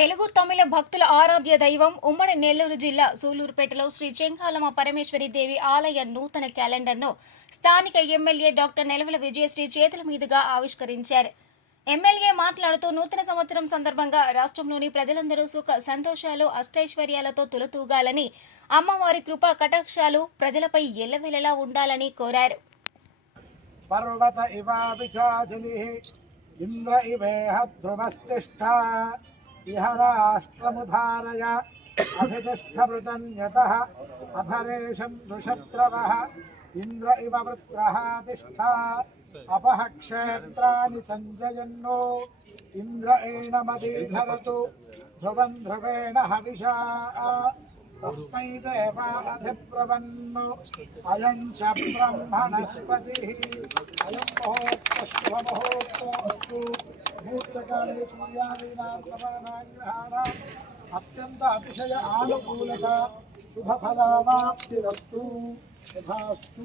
తెలుగు తమిళ భక్తుల ఆరాధ్య దైవం ఉమ్మడి నెల్లూరు జిల్లా సూలూరుపేటలో శ్రీ చెంగాలమ్మ పరమేశ్వరి దేవి ఆలయ నూతన క్యాలెండర్ను స్థానిక ఎమ్మెల్యే డాక్టర్ నెలవల విజయశ్రీ చేతుల మీదుగా ఆవిష్కరించారు. ఎమ్మెల్యే మాట్లాడుతూ నూతన సంవత్సరం సందర్భంగా రాష్ట్రంలోని ప్రజలందరూ సుఖ సంతోషాలు అష్టైశ్వర్యాలతో తులతూగాలని, అమ్మవారి కృపా కటాక్షాలు ప్రజలపై ఎల్లవెల్లలా ఉండాలని కోరారు. పర్వత ఇవావిచాచలిః ఇంద్ర ఇవేహ ధ్రువస్తిష్ఠా ఇహ రాష్ట్రముధారయ అభితిష్ఠమృతన్యతః అధరేషం దుషత్రవః ఇంద్ర ఇవ వృత్రః తిష్ఠా అపః క్షేత్రాని సంజయన్నో ఇంద్ర ఏణమదీధరతు ధ్రువం ధ్రువేణ హవిషా తస్మై దేవాధిప్రవన్నో అయం చ బ్రహ్మణస్పతిః అయం ముహూర్తః శుభముహూర్తోऽస్తు. ముహూర్తకాలే సూర్యాదీనాం అత్యంత అతిశయ ఆనుకూలత శుభఫలామాప్తిరస్తు. యథాస్తు.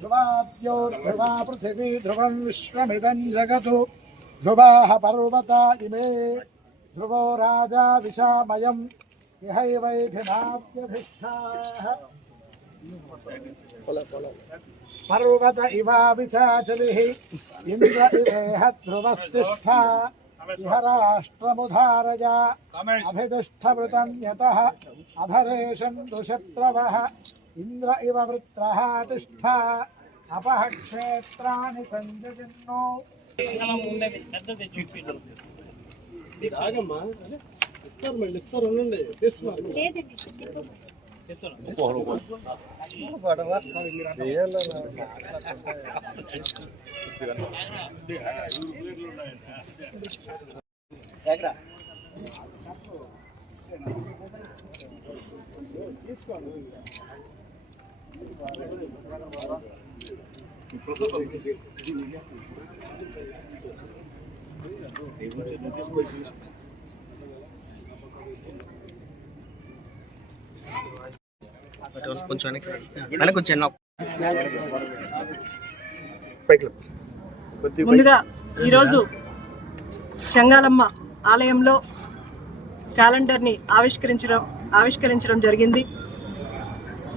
ధ్రువాద్యోర్ధ్రువా పృథివీ ధ్రువం విశ్వమిదం జగతు ధ్రువాః పర్వతా ఇమే ధ్రువో రాజా విశామయం ఇహైవైధినాద్యధిష్ఠాః. పర్వత ఇవావిచాచలిః ఇంద్ర ఇవేహ ధ్రువస్తిష్ఠా ఇహ రాష్ట్రముధారయ అభితిష్ఠమృతన్యతః అధరేషం దుషత్రవః ఇంద్ర ఇవ వృత్రః తిష్ఠా అపః క్షేత్రాని సంజయన్నో. ఇస్తారు మళ్ళీ ఇస్తారు ఉండండి తీస్తున్నారు. ముందుగా ఈరోజు చెంగాలమ్మ ఆలయంలో క్యాలెండర్ని ఆవిష్కరించడం జరిగింది.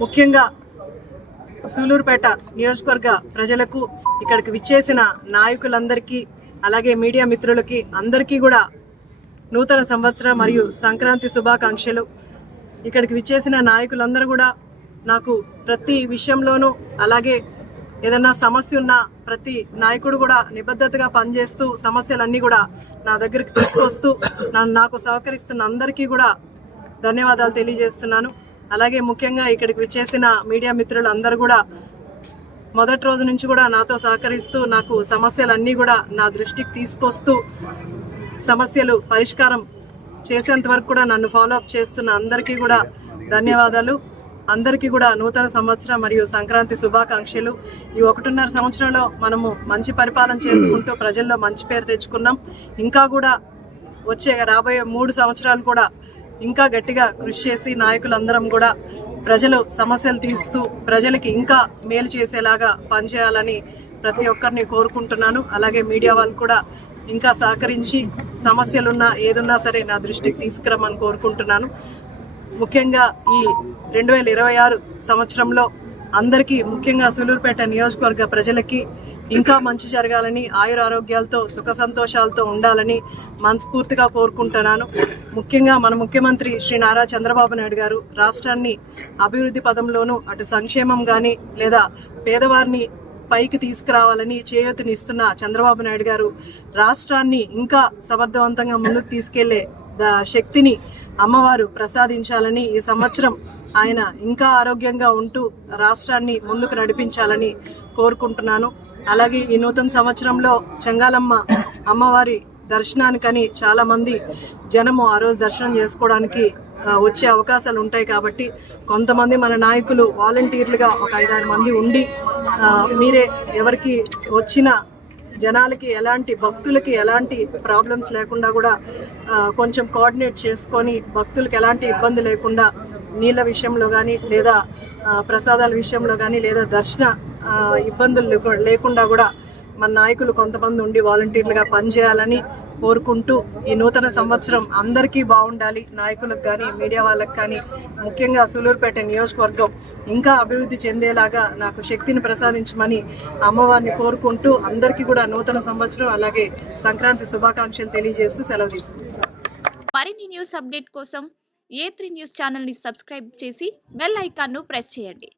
ముఖ్యంగా సూలూరుపేట నియోజకవర్గ ప్రజలకు, ఇక్కడికి విచ్చేసిన నాయకులందరికీ, అలాగే మీడియా మిత్రులకి అందరికీ కూడా నూతన సంవత్సర మరియు సంక్రాంతి శుభాకాంక్షలు. ఇక్కడికి విచ్చేసిన నాయకులందరూ కూడా నాకు ప్రతి విషయంలోనూ, అలాగే ఏదన్నా సమస్య ఉన్న ప్రతి నాయకుడు కూడా నిబద్ధతగా పనిచేస్తూ సమస్యలన్నీ కూడా నా దగ్గరికి తీసుకొస్తూ నాకు సహకరిస్తున్న అందరికీ కూడా ధన్యవాదాలు తెలియజేస్తున్నాను. అలాగే ముఖ్యంగా ఇక్కడికి విచ్చేసిన మీడియా మిత్రులు అందరూ కూడా మొదటి రోజు నుంచి కూడా నాతో సహకరిస్తూ నాకు సమస్యలన్నీ కూడా నా దృష్టికి తీసుకొస్తూ సమస్యలు పరిష్కారం చేసేంత వరకు కూడా నన్ను ఫాలోఅప్ చేస్తున్న అందరికీ కూడా ధన్యవాదాలు. అందరికీ కూడా నూతన సంవత్సరం మరియు సంక్రాంతి శుభాకాంక్షలు. ఈ 1.5 సంవత్సరంలో మనము మంచి పరిపాలన చేసుకుంటూ ప్రజల్లో మంచి పేరు తెచ్చుకున్నాం. ఇంకా కూడా వచ్చే రాబోయే 3 సంవత్సరాలు కూడా ఇంకా గట్టిగా కృషి చేసి నాయకులందరం కూడా ప్రజలు సమస్యలు తీరుస్తూ ప్రజలకి ఇంకా మేలు చేసేలాగా పనిచేయాలని ప్రతి ఒక్కరిని కోరుకుంటున్నాను. అలాగే మీడియా వాళ్ళు కూడా ఇంకా సహకరించి సమస్యలున్నా ఏదున్నా సరే నా దృష్టికి తీసుకురమ్మని కోరుకుంటున్నాను. ముఖ్యంగా ఈ 2026 సంవత్సరంలో అందరికీ, ముఖ్యంగా సూలూరుపేట నియోజకవర్గ ప్రజలకి ఇంకా మంచి జరగాలని, ఆయుర ఆరోగ్యాలతో సుఖ సంతోషాలతో ఉండాలని మనస్ఫూర్తిగా కోరుకుంటున్నాను. ముఖ్యంగా మన ముఖ్యమంత్రి శ్రీ నారా చంద్రబాబు నాయుడు గారు రాష్ట్రాన్ని అభివృద్ధి పదంలోనూ, అటు సంక్షేమం కానీ లేదా పేదవారిని పైకి తీసుకురావాలని చేయూతనిస్తున్న చంద్రబాబు నాయుడు గారు రాష్ట్రాన్ని ఇంకా సమర్థవంతంగా ముందుకు తీసుకెళ్లే శక్తిని అమ్మవారు ప్రసాదించాలని, ఈ సంవత్సరం ఆయన ఇంకా ఆరోగ్యంగా ఉంటూ రాష్ట్రాన్ని ముందుకు నడిపించాలని కోరుకుంటున్నాను. అలాగే ఈ నూతన సంవత్సరంలో చెంగాలమ్మ అమ్మవారి దర్శనానికని చాలామంది జనము ఆ రోజు దర్శనం చేసుకోవడానికి వచ్చే అవకాశాలు ఉంటాయి. కాబట్టి కొంతమంది మన నాయకులు వాలంటీర్లుగా ఒక 5-6 మంది ఉండి మీరే ఎవరికి వచ్చిన జనాలకి ఎలాంటి, భక్తులకి ఎలాంటి ప్రాబ్లమ్స్ లేకుండా కూడా కొంచెం కోఆర్డినేట్ చేసుకొని భక్తులకి ఎలాంటి ఇబ్బంది లేకుండా నీళ్ళ విషయంలో కానీ లేదా ప్రసాదాల విషయంలో కానీ లేదా దర్శన ఇబ్బందులు లేకుండా కూడా మన నాయకులు కొంతమంది ఉండి వాలంటీర్లుగా పనిచేయాలని కోరుకుంటూ ఈ నూతన సంవత్సరం అందరికీ బాగుండాలి, నాయకులకు కానీ మీడియా వాళ్ళకి కానీ, ముఖ్యంగా సూలూరుపేట నియోజకవర్గం ఇంకా అభివృద్ధి చెందేలాగా నాకు శక్తిని ప్రసాదించమని అమ్మవారిని కోరుకుంటూ అందరికీ కూడా నూతన సంవత్సరం అలాగే సంక్రాంతి శుభాకాంక్షలు తెలియజేస్తూ సెలవు తీసుకుంటాను. మరిన్ని న్యూస్ అప్డేట్ కోసం A3 న్యూస్ ఛానల్ని సబ్స్క్రైబ్ చేసి బెల్ ఐకాన్ను ప్రెస్ చేయండి.